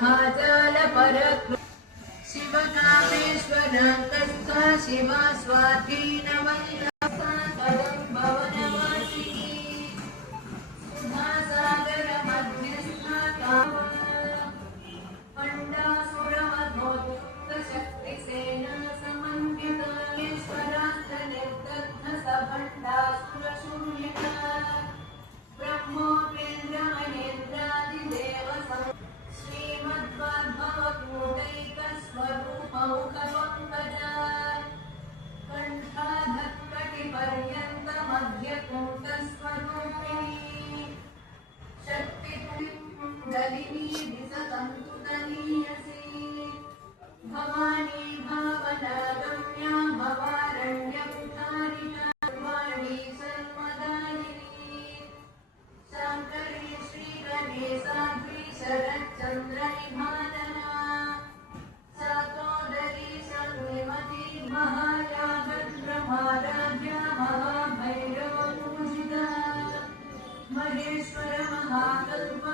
भाजालपरकृ शिवकामेश्वराङ्कस्था शिवा स्वाधीनवन्तस्था भवनवासिनी सुधासागरमध्यस्था पण्डासुरमधोत्तुङ्गशक्तिसेना समन्वितेश्वरास्त्रनिर्दग्धसभण्डासुरशून्यका ब्रह्मोपेन्द्रमहेन्द्रादिदेव श्रीमद्वाग्भवकूटैकस्वरूपमुखपङ्कजा कण्ठाधत्कटिपर्यन्तमध्यकूटस्वरूपिणी शक्तिकुण्डलिनी दिशतन्तुतनीयसी भवानी भावनागम्या भवारण्यकुठारिका वाणी सन्मदायिनी शाङ्करी श्रीगणेशाद्रि शरच्चन्द्रनिभानना सातोदरी संविमती महायागद्रमाराध्या महाभैरवपूजिता महेश्वर महाकल्प